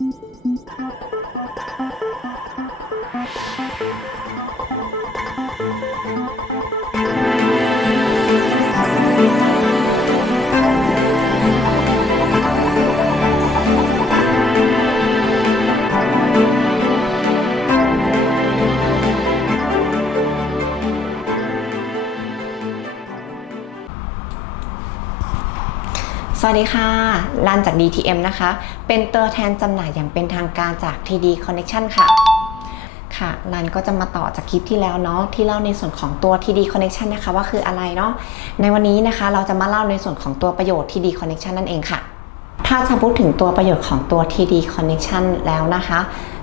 Thank you. สวัสดีค่ะรันจาก DTM นะคะ เป็นตัวแทนจำหน่ายอย่างเป็นทางการจาก TD Connection ค่ะ ค่ะรันก็จะมาต่อจากคลิปที่แล้วเนาะที่เล่าในส่วนของตัว TD Connection นะคะว่าคืออะไรเนาะ ในวันนี้นะคะเราจะมาเล่าในส่วนของตัวประโยชน์ TD Connection นั่นเองค่ะ ถ้าจะพูดถึงตัวประโยชน์ของตัว TD Connection แล้วนะคะ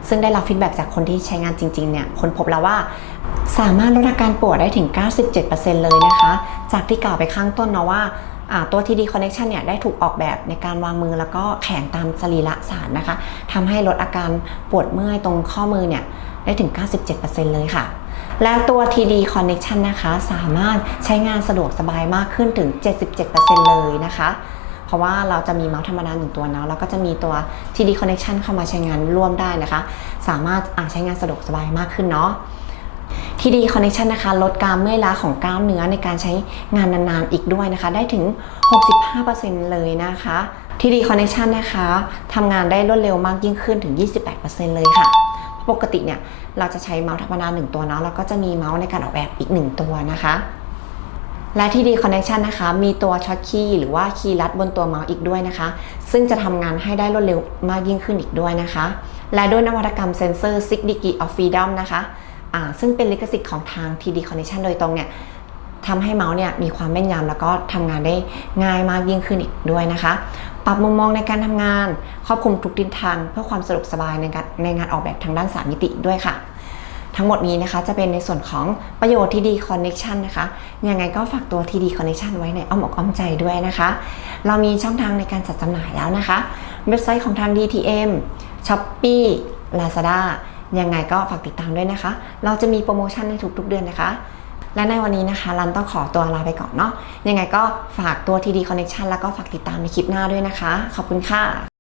ซึ่งได้รับฟีดแบ็กจากคนที่ใช้งานจริงๆเนี่ยคนพบแล้วว่าสามารถลดอาการปวดได้ถึง 97%เลยนะคะ จากที่กล่าวไปข้างต้นเนาะว่า ตัว TD Connection เนี่ยได้ถูกออกแบบในการวางมือแล้วก็แขนตามสรีระสารนะคะทำให้ลดอาการปวดเมื่อยตรงข้อมือเนี่ยได้ถึง 97%เลยค่ะ และตัว TD Connection นะคะสามารถใช้งานสะดวกสบายมากขึ้นถึง 77%เลยนะคะ เพราะว่าเราจะมีเมาส์ธรรมดาหนึ่งตัวเนาะแล้วก็จะมีตัว TD Connection เข้ามาใช้งานร่วมได้นะคะ สามารถอาใช้งานสะดวกสบายมากขึ้นเนาะ ทีดีคอนเน t ชันนะคะ ลดการเมื่อยล้าของกล้ามเนื้อในการใช้งานนานๆอีกด้วยนะคะ ได้ถึง 65%เลยนะคะ ทีดีคอนเน t ชันนะคะทำงานได้รวดเร็วมากยิ่งขึ้นถึง 28%เลยค่ะ ปกติเนี่ยเราจะใช้เมาส์ธรรมดา1ตัวเนาะแล้วก็จะมีเมาส์ในการออกแบบอีก 1 ตัวนะคะและที่ดีคอนเน t ชันนะคะ มีตัวช็อตคีย์หรือว่าคีย์ลัดบนตัวเมาส์อีกด้วยนะคะ ซึ่งจะทำงานให้ได้รวดเร็วมากยิ่งขึ้นอีกด้วยนะคะ และด้วยนวัตกรรมเซนเซอร์6 degree of freedom นะคะ ซึ่งเป็นลิขสิทธิ์ของทาง TD Connection โดยตรงเนี่ยทำให้เมาส์เนี่ยมีความแม่นยำแล้วก็ทำงานได้ง่ายมากยิ่งขึ้นอีกด้วยนะคะ ปรับมุมมองในการทำงาน ครอบคลุมทุกทิศทางเพื่อความสะดวกสบายในการในงานออกแบบทางด้านสามมิติด้วยค่ะ ทั้งหมดนี้นะคะจะเป็นในส่วนของประโยชน์ที่ดี Connection นะคะ ยังไงก็ฝากตัวที่ดี Connection ไว้ในอ้อมอกอ้อมใจด้วยนะคะ เรามีช่องทางในการจัดจำหน่ายแล้วนะคะ เว็บไซต์ของทาง DTM Shopee Lazada ยังไงก็ฝากติดตามด้วยนะคะ เราจะมีโปรโมชั่นในทุกๆเดือนนะคะ และในวันนี้นะคะรันต้องขอตัวลาไปก่อนเนาะยังไงก็ฝากตัว TD Connection แล้วก็ฝากติดตามในคลิปหน้าด้วยนะคะ ขอบคุณค่ะ